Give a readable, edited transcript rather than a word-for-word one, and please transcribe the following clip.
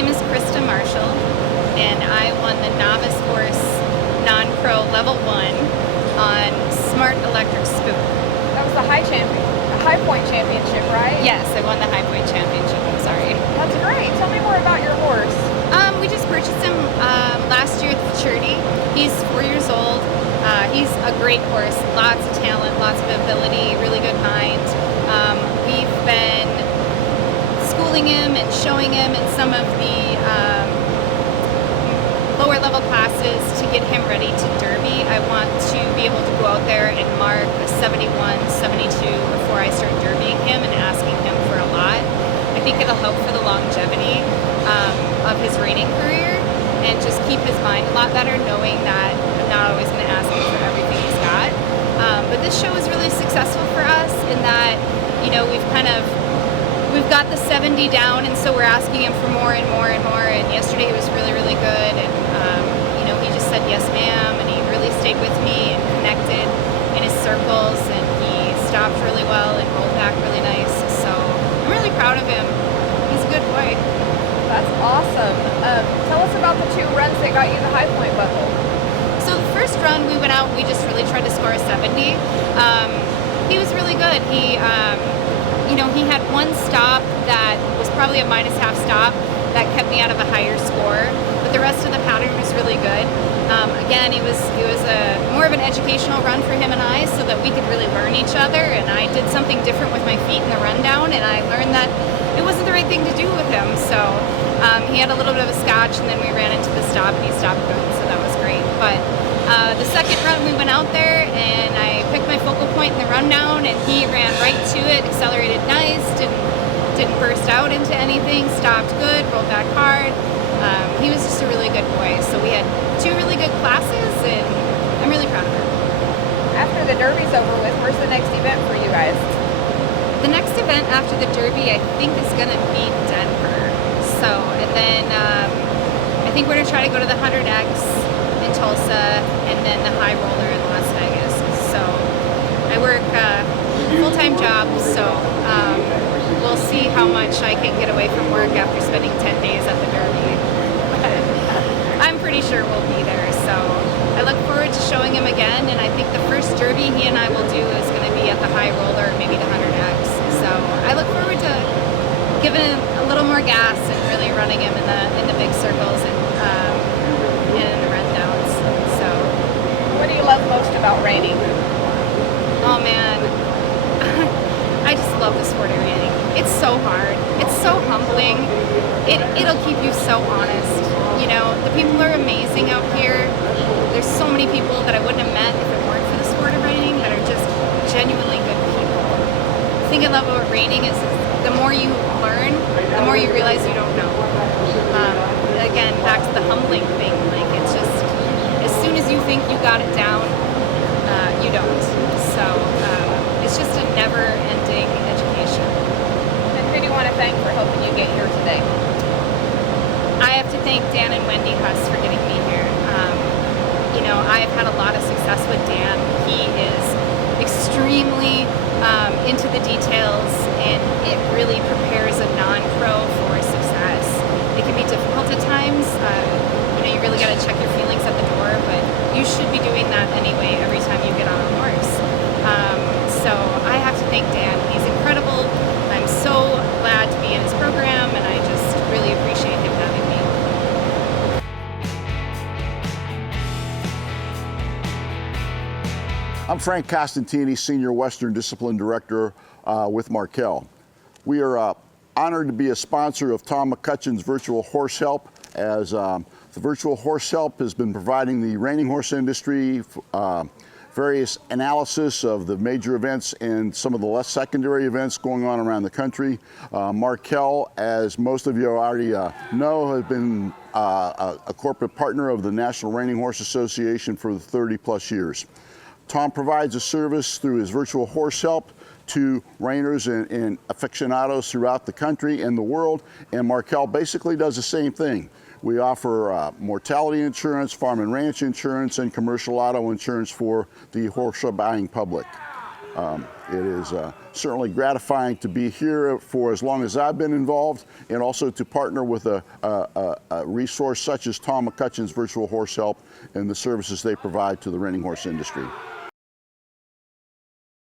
name is Krista Marshall, and I won the novice horse non-pro level 1 on Smart Electric Scoop. That was the High Point Championship, right? Yes, I won the High Point Championship. I'm sorry. That's great. Tell me more about your horse. We just purchased him last year at the Futurity. He's 4 years old. He's a great horse. Lots of talent, lots of ability, really good mind. We've been schooling him and showing him in some of the lower level classes to get him ready to Derby. I want to be able to go out there and mark a 71, 72 before I start derbying him and asking him for a lot. I think it'll help for the longevity of his reining career and just keep his mind a lot better, knowing that I'm not always going to ask him for everything he's got. But this show is really successful for us in that, you know, we've got the 70 down, and so we're asking him for more and more and more. And yesterday he was really, really good, and you know, he just said yes, ma'am, and he really stayed with me and connected in his circles, and he stopped really well and rolled back really nice. So I'm really proud of him. He's a good boy. That's awesome. Tell us about the 2 runs that got you the High Point buckle. So the first run we went out, we just really tried to score a 70. He was really good. He, you know, he had one stop that was probably a -1/2 stop that kept me out of a higher score, but the rest of the pattern was really good. Again, it was more of an educational run for him and I, so that we could really learn each other. And I did something different with my feet in the rundown, and I learned that it wasn't the right thing to do with him. So he had a little bit of a scotch, and then we ran into the stop, and he stopped good, so that was great. But the second run, we went out there, and I picked my focal point in the rundown, and he ran right to it, accelerated nice, didn't burst out into anything, stopped good, rolled back hard. He was just a really good boy. So we had 2 really good classes, and I'm really proud of him. After the Derby's over with, where's the next event for you guys? The next event after the Derby, I think, is going to be Denver. So, and then I think we're going to try to go to the 100X in Tulsa, and then the High Roller in Las Vegas. So I work a full-time job, so we'll see how much I can get away from work after spending 10 days at the Derby. But I'm pretty sure we'll be there. So I look forward to showing him again, and I think the first Derby he and I will do is going to be at the High Roller, maybe the 100X. So I look forward to giving him a little more gas and really running him in the big circles and in the rundowns. So what do you love most about reining? Oh man, I just love the sport of reining. It's so hard. It's so humbling. It'll keep you so honest. You know, the people are amazing out here. There's so many people that I wouldn't have met if it weren't for the sport of reining that are just genuinely good people. The thing I love about reining is the more you learn, the more you realize you don't know. Again, back to the humbling thing. Like, it's just, as soon as you think you got it down, you don't. So it's just a never-ending education. And who do you want to thank for helping you get here today? I have to thank Dan and Wendy Huss for getting me here. You know, I've had a lot of success with Dan. He is extremely into the details, and it really prepares a non-pro for success. It can be difficult at times. You know, you really got to check your feelings at the door, but you should be doing that anyway every time you get on a horse. So I have to thank Dan. He's incredible. I'm so glad to be in his program, and I just really appreciate him having me. I'm Frank Costantini, Senior Western Discipline Director with Markel. We are honored to be a sponsor of Tom McCutcheon's Virtual Horse Help, as the Virtual Horse Help has been providing the reining horse industry various analysis of the major events and some of the less secondary events going on around the country. Markel, as most of you already know, has been a corporate partner of the National Reining Horse Association for 30+ years. Tom provides a service through his Virtual Horse Help to reiners and aficionados throughout the country and the world, and Markel basically does the same thing. We offer mortality insurance, farm and ranch insurance, and commercial auto insurance for the horse buying public. It is certainly gratifying to be here for as long as I've been involved, and also to partner with a resource such as Tom McCutcheon's Virtual Horse Help and the services they provide to the reining horse industry.